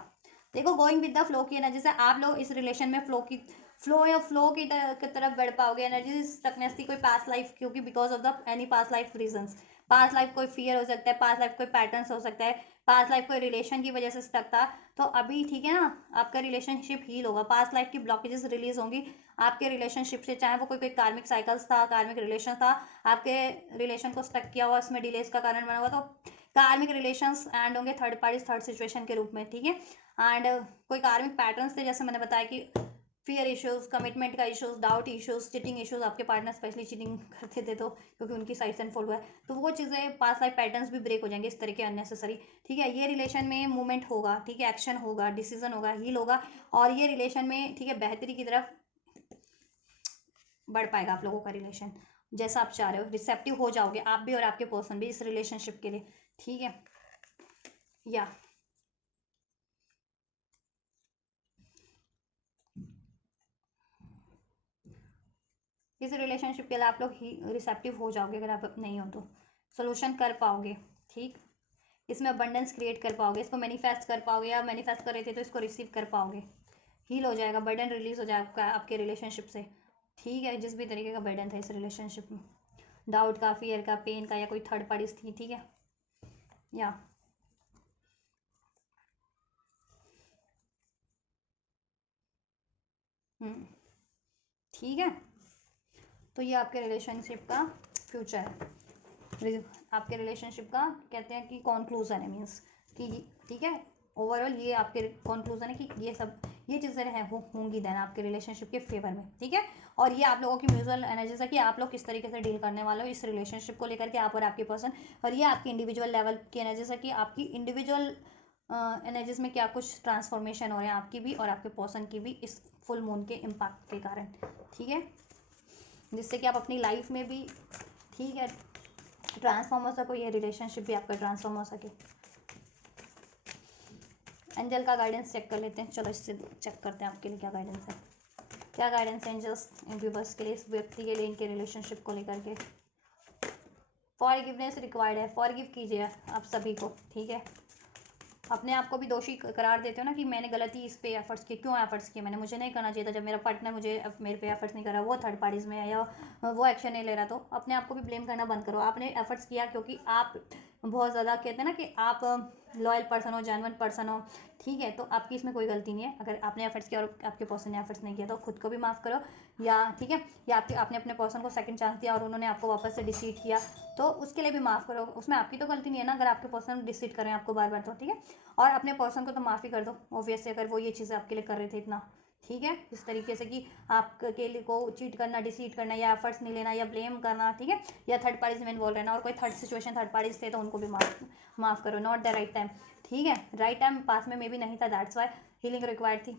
देखो, गोइंग विद द फ्लो की एनर्जी से आप लोग इस रिलेशन में फ्लो की तरफ बढ़ पाओगे। एनर्जी स्टकनेस थी कोई पास्ट लाइफ, क्योंकि because of the any past life reasons, past life कोई फियर हो सकता है, पास्ट लाइफ कोई पैटर्न्स हो सकता है, पास्ट लाइफ कोई रिलेशन की वजह से स्टक था, तो अभी ठीक है ना, आपका रिलेशनशिप हील होगा, पास्ट लाइफ की ब्लॉकेजेस रिलीज होंगी आपके रिलेशनशिप से, चाहे वो कोई कोई कार्मिक साइकिल्स था, कार्मिक रिलेशन था, आपके रिलेशन को स्टक किया हुआ, उसमें डिलेस का कारण बना हुआ, तो कार्मिक रिलेशंस एंड होंगे थर्ड पार्टी थर्ड सिचुएशन के रूप में, ठीक है। एंड कोई कार्मिक पैटर्न्स थे, जैसे मैंने बताया कि फियर इश्यूज, कमिटमेंट का issues, doubt issues, cheating issues, आपके पार्टनर स्पेशली चीटिंग करते थे तो क्योंकि उनकी साइड से अनफॉलो है, तो वो चीज़ें पास्ट लाइफ पैटर्न्स भी ब्रेक हो जाएंगे इस तरह के अननेसेसरी, ठीक है। ये रिलेशन में मूवमेंट होगा, ठीक है, एक्शन होगा, डिसीजन होगा, हील होगा, और ये रिलेशन में ठीक है बेहतरी की तरफ बढ़ पाएगा आप लोगों का रिलेशन, जैसा आप चाह रहे हो, रिसेप्टिव हो जाओगे आप भी और आपके पर्सन भी इस रिलेशनशिप के लिए, ठीक है। या इस रिलेशनशिप के लिए आप लोग ही रिसेप्टिव हो जाओगे, अगर आप नहीं हो तो सोल्यूशन कर पाओगे, ठीक, इसमें अबंडेंस क्रिएट कर पाओगे, इसको मैनिफेस्ट कर पाओगे, या मैनिफेस्ट कर रहे थे तो इसको रिसीव कर पाओगे, हील हो जाएगा, बर्डन रिलीज हो जाएगा आपके रिलेशनशिप से, ठीक है, जिस भी तरीके का बर्डन था इस रिलेशनशिप में, डाउट का, फियर का, पेन का, या कोई थर्ड पार्टीज थी, ठीक है। या ठीक है, तो ये आपके रिलेशनशिप का फ्यूचर है, आपके रिलेशनशिप का कहते हैं कि कॉन्क्लूजन है, मीन्स कि ठीक है, ओवरऑल ये आपके कॉन्क्लूजन है कि ये सब ये चीज़ें हैं वो होंगी देन आपके रिलेशनशिप के फेवर में, ठीक है। और ये आप लोगों की म्यूचुअल एनर्जीज है कि आप लोग किस तरीके से डील करने वाले हो इस रिलेशनशिप को लेकर के, आप और आपके पर्सन, और ये आपकी इंडिविजुअल लेवल की एनर्जीज है कि आपकी इंडिविजुअल एनर्जीज में क्या कुछ ट्रांसफॉर्मेशन हो रहे हैं आपकी भी और आपके पर्सन की भी इस फुल मून के इम्पैक्ट के कारण, ठीक है, जिससे कि आप अपनी लाइफ में भी ठीक है ट्रांसफॉर्म हो सको, ये रिलेशनशिप भी आपका ट्रांसफॉर्म हो सके। एंजल का गाइडेंस चेक कर लेते हैं, चलो इससे चेक करते हैं आपके लिए क्या गाइडेंस है, क्या गाइडेंस है एंजल्स यूनिवर्स के लिए, इस व्यक्ति के लिए, इनके रिलेशनशिप को लेकर के। फॉरगिवनेस रिक्वायर्ड है, फॉरगिव कीजिए आप सभी को, ठीक है। अपने आप को भी दोषी करार देते हो ना कि मैंने गलती इस पे एफर्ट्स किए, क्यों एफर्ट्स किए मैंने, मुझे नहीं करना चाहिए था, जब मेरा पार्टनर मुझे मेरे पे एफर्ट्स नहीं कर रहा, वो थर्ड पार्टीज में है या वो एक्शन नहीं ले रहा, तो अपने आप को भी ब्लेम करना बंद करो, आपने एफर्ट्स किया क्योंकि आप बहुत ज़्यादा कहते हैं ना कि आप लॉयल पर्सन हो, जेन्युइन पर्सन हो, ठीक है, तो आपकी इसमें कोई गलती नहीं है, अगर आपने एफर्ट्स किया और आपके पर्सन ने एफर्ट्स नहीं किया तो खुद को भी माफ़ करो, या ठीक है, या आपने अपने पर्सन को सेकंड चांस दिया और उन्होंने आपको वापस से डिसीट किया तो उसके लिए भी माफ़ करो, उसमें आपकी तो गलती नहीं है ना, अगर आपके पर्सन डिसीट करें आपको बार बार तो, ठीक है। और अपने पर्सन को तो माफ़ी कर दो ऑब्वियसली, अगर वो ये चीज़ें आपके लिए कर रहे थे इतना, ठीक है, इस तरीके से कि आपके लिए को चीट करना, डिसीट करना, या एफर्ट्स नहीं लेना, या ब्लेम करना, ठीक है, या थर्ड पार्टीज में इन्वॉल्व रहना, और कोई थर्ड सिचुएशन थर्ड पार्टीज थे तो उनको भी माफ़ करो, नॉट द राइट टाइम, ठीक है, राइट टाइम पास में भी नहीं था, दैट्स वाई हीलिंग रिक्वायर्ड थी,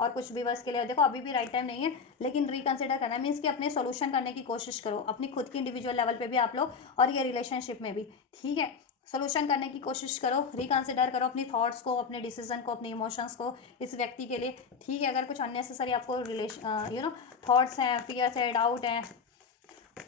और कुछ व्यूवर्स के लिए देखो अभी भी राइट टाइम नहीं है, लेकिन रिकंसिडर करना है, मीन्स कि अपने सोल्यूशन करने की कोशिश करो, अपनी खुद की इंडिविजुअल लेवल पे भी आप लोग, और ये रिलेशनशिप में भी, ठीक है, सोल्यूशन करने की कोशिश करो, रिकंसिडर करो अपनी थॉट्स को, अपने डिसीजन को, अपने इमोशंस को इस व्यक्ति के लिए, ठीक है। अगर कुछ अननेसेसरी आपको रिलेशन थॉट्स हैं, फियर्स है, डाउट है,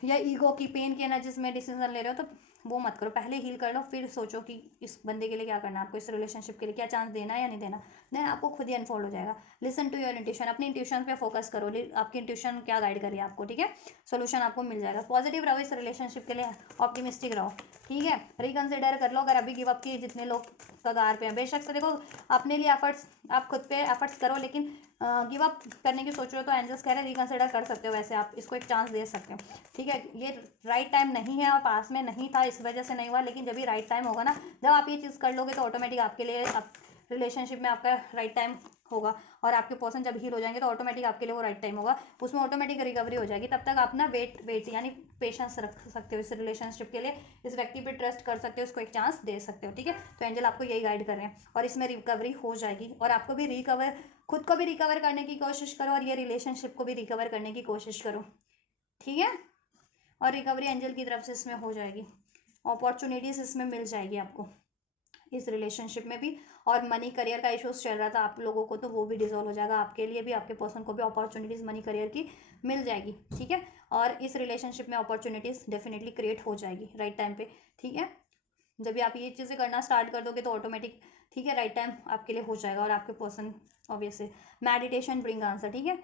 या ईगो की पेन की एनर्जीज में डिसीजन ले रहे हो तो वो मत करो, पहले हील कर लो, फिर सोचो कि इस बंदे के लिए क्या करना है आपको, इस रिलेशनशिप के लिए क्या चांस देना है या नहीं देना, देन आपको खुद ही अनफोल्ड हो जाएगा। लिसन टू योर इंट्यूशन, अपनी इंट्यूशन पे फोकस करो, आपकी इंट्यूशन क्या गाइड कर रही है आपको, ठीक है, सोल्यूशन आपको मिल जाएगा। पॉजिटिव रहो इस रिलेशनशिप के लिए, ऑप्टिमिस्टिक रहो, ठीक है, रिकंसिडर कर लो अगर अभी गिव अप किए जितने लोग कगार पे हैं, बेशक से देखो अपने लिए एफर्ट्स, आप खुद पे एफर्ट्स करो, लेकिन गिव अप करने की सोच रहे हो तो एंजल्स कह रहे हैं रिकंसिडर कर सकते हो, वैसे आप इसको एक चांस दे सकते हो, ठीक है। ये राइट टाइम नहीं है और पास में नहीं था इस वजह से नहीं हुआ, लेकिन जब भी राइट टाइम होगा ना, जब आप ये चीज़ कर लोगे तो ऑटोमेटिक आपके लिए आप रिलेशनशिप में आपका राइट टाइम होगा, और आपके पर्सन जब हील हो जाएंगे तो ऑटोमेटिक आपके लिए वो राइट टाइम होगा, उसमें ऑटोमेटिक रिकवरी हो जाएगी, तब तक आप ना वेट यानी पेशेंस रख सकते हो इस रिलेशनशिप के लिए, इस व्यक्ति पे ट्रस्ट कर सकते हो, उसको एक चांस दे सकते हो, ठीक है। तो एंजल आपको यही गाइड कर रहे हैं, और इसमें रिकवरी हो जाएगी, और आपको भी रिकवर, खुद को भी रिकवर करने की कोशिश करो, और ये रिलेशनशिप को भी रिकवर करने की कोशिश करो, ठीक है। और रिकवरी एंजल की तरफ से इसमें हो जाएगी, अपॉर्चुनिटीज इसमें मिल जाएगी आपको इस रिलेशनशिप में भी, और मनी करियर का इश्यूज चल रहा था आप लोगों को तो वो भी डिजोल्व हो जाएगा, आपके लिए भी आपके पर्सन को भी अपॉर्चुनिटीज मनी करियर की मिल जाएगी, ठीक है। और इस रिलेशनशिप में अपॉर्चुनिटीज डेफिनेटली क्रिएट हो जाएगी राइट टाइम पे, ठीक है। जब भी आप ये चीज़ें करना स्टार्ट कर दोगे तो ऑटोमेटिक, ठीक है, राइट टाइम आपके लिए हो जाएगा, और आपके person obviously meditation bring answer, ठीक है,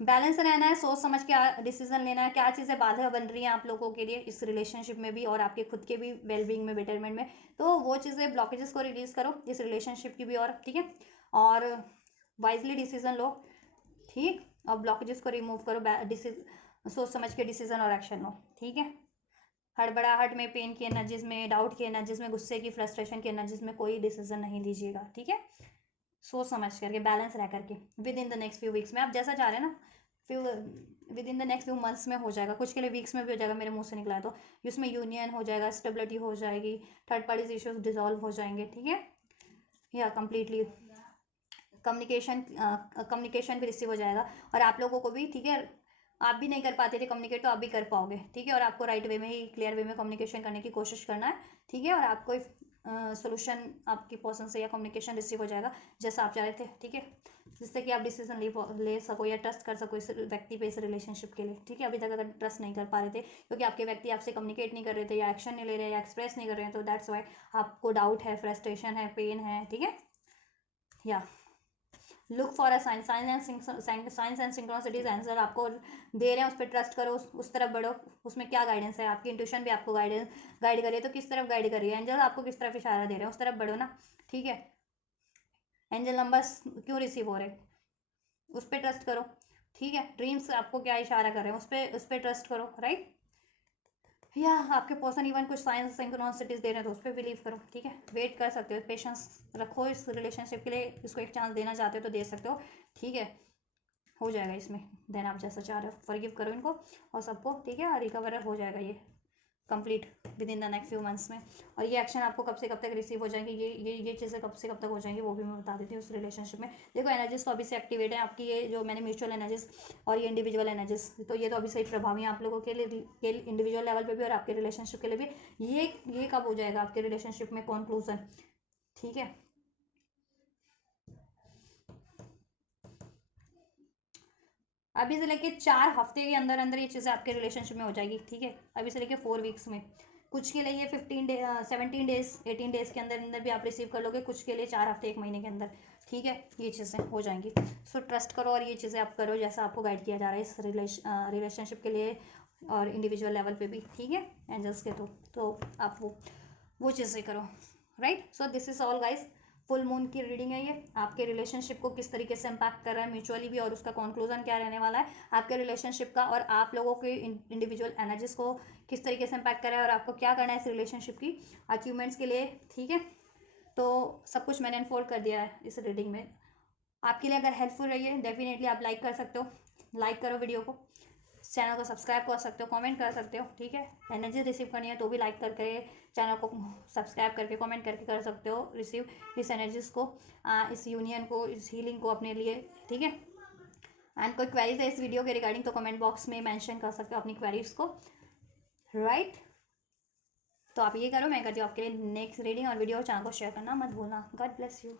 बैलेंस रहना है, सोच समझ के डिसीजन लेना है, क्या चीज़ें बाधा बन रही हैं आप लोगों के लिए इस रिलेशनशिप में भी और आपके खुद के भी वेलबींग में, बेटरमेंट में, तो वो चीज़ें ब्लॉकेजेस को रिलीज करो इस रिलेशनशिप की भी, और ठीक है, और वाइजली डिसीजन लो, ठीक, और ब्लॉकेजेस को रिमूव करो, सोच समझ के डिसीजन और एक्शन लो, ठीक है। हड़बड़ाहट में, पेन की एनर्जीज में, डाउट की एनर्जीज में, गुस्से की, फ्रस्ट्रेशन की एनर्जीज में कोई डिसीजन नहीं लीजिएगा, ठीक है। सोच समझ करके, बैलेंस रह करके, with in the next few weeks में आप जैसा चाह रहे हैं ना, few with in the next few months में हो जाएगा, कुछ के लिए वीक्स में भी हो जाएगा, मेरे मुंह से निकला है तो इसमें यूनियन हो जाएगा, स्टेबिलिटी हो जाएगी, थर्ड पार्टीज इश्यूज डिजॉल्व हो जाएंगे, ठीक है, या कंप्लीटली कम्युनिकेशन भी रिसीव हो जाएगा, और आप लोगों को भी, ठीक है, आप भी नहीं कर पाते थे कम्युनिकेट, तो आप भी कर पाओगे, ठीक है, और आपको राइट वे में ही, क्लियर वे में कम्युनिकेशन करने की कोशिश करना है, ठीक है, और आपको सोल्यूशन आपकी पर्सन से या कम्युनिकेशन रिसीव हो जाएगा जैसा आप चाह रहे थे, ठीक है, जिससे कि आप डिसीजन ले सको या ट्रस्ट कर सको इस व्यक्ति पे, इस रिलेशनशिप के लिए, ठीक है। अभी तक अगर ट्रस्ट नहीं कर पा रहे थे क्योंकि आपके व्यक्ति आपसे कम्युनिकेट नहीं कर रहे थे, या एक्शन नहीं ले रहे, या एक्सप्रेस नहीं कर रहे हैं, तो दैट्स वाई आपको डाउट है, फ्रस्ट्रेशन है, पेन है, ठीक है, या look for a signs and synchronicities answer आपको दे रहे हैं, उस पर ट्रस्ट करो, उस तरफ बढ़ो, उसमें क्या गाइडेंस है, आपकी इंट्यूशन भी आपको गाइड कर रही है, तो किस तरफ गाइड कर रही है एंजल, आपको किस तरफ इशारा दे रहे हैं, उस तरफ बढ़ो ना, ठीक है। एंजल नंबर्स क्यों रिसीव हो रहे, उस पर ट्रस्ट करो, ठीक है। ड्रीम्स आपको क्या इशारा कर रहे हैं, उस पर ट्रस्ट करो, राइट, या आपके पर्सन इवन कुछ साइंस सिंक्रोनिसिटीज दे रहे हैं तो उस पर बिलीव करो, ठीक है। वेट कर सकते हो, पेशेंस रखो इस रिलेशनशिप के लिए, इसको एक चांस देना चाहते हो तो दे सकते हो, ठीक है, हो जाएगा इसमें, देन आप जैसा चाह रहे हो, फॉरगिव करो इनको और सबको, ठीक है, रिकवर हो जाएगा ये complete with in the next few months में। और ये एक्शन आपको कब से कब तक रिसीव हो जाएंगे, ये चीज़ें कब से कब तक हो जाएंगी वो भी मैं बता देती हूँ उस रिलेशनशिप में। देखो एनर्जीज तो अभी से एक्टिवेट है आपकी, ये जो मैंने म्यूचुअल एनर्जीज और ये इंडिविजुअल एनर्जीज, तो ये तो अभी से ही प्रभावी है आप लोगों के लिए इंडिविजुअल लेवल पे भी और आपके रिलेशनशिप के लिए भी। ये कब हो जाएगा आपके रिलेशनशिप में कंक्लूजन, ठीक है। अभी से लेके 4 हफ्ते के अंदर अंदर ये चीज़ें आपके रिलेशनशिप में हो जाएगी, ठीक है। अभी से लेके 4 वीक्स में, कुछ के लिए ये 17 डेज 18 डेज के अंदर अंदर भी आप रिसीव कर लोगे, कुछ के लिए 4 हफ्ते 1 महीने के अंदर, ठीक है, ये चीज़ें हो जाएंगी। सो ट्रस्ट करो और ये चीज़ें आप करो जैसा आपको गाइड किया जा रहा है इस रिलेशनशिप के लिए और इंडिविजुअल लेवल पे भी, ठीक है, एंजल्स के थ्रू, तो आप वो चीज़ें करो, right. So this is all guys, full moon की रीडिंग है ये, आपके रिलेशनशिप को किस तरीके से इम्पैक्ट कर रहा है म्यूचुअली भी, और उसका कंक्लूजन क्या रहने वाला है आपके रिलेशनशिप का, और आप लोगों के इंडिविजुअल एनर्जीज को किस तरीके से इम्पैक्ट कर रहा है, और आपको क्या करना है इस रिलेशनशिप की अचीवमेंट्स के लिए, ठीक है। तो सब कुछ मैंने अनफोल्ड कर दिया है इस रीडिंग में, आपके लिए अगर हेल्पफुल रही है डेफिनेटली आप लाइक कर सकते हो, लाइक करो वीडियो को, चैनल को सब्सक्राइब कर सकते हो, कमेंट कर सकते हो, ठीक है। एनर्जी रिसीव करनी है तो भी लाइक करके चैनल को सब्सक्राइब करके कमेंट करके कर सकते हो रिसीव इस एनर्जीज को, इस यूनियन को, इस हीलिंग को अपने लिए, ठीक है। एंड कोई क्वेरीज है इस वीडियो के रिगार्डिंग तो कमेंट बॉक्स में मेंशन कर सकते हो अपनी क्वेरीज को, राइट। तो आप ये करो, मैं करती हूँ आपके लिए नेक्स्ट रीडिंग और वीडियो, चैनल को शेयर करना मत भूलना। God bless you.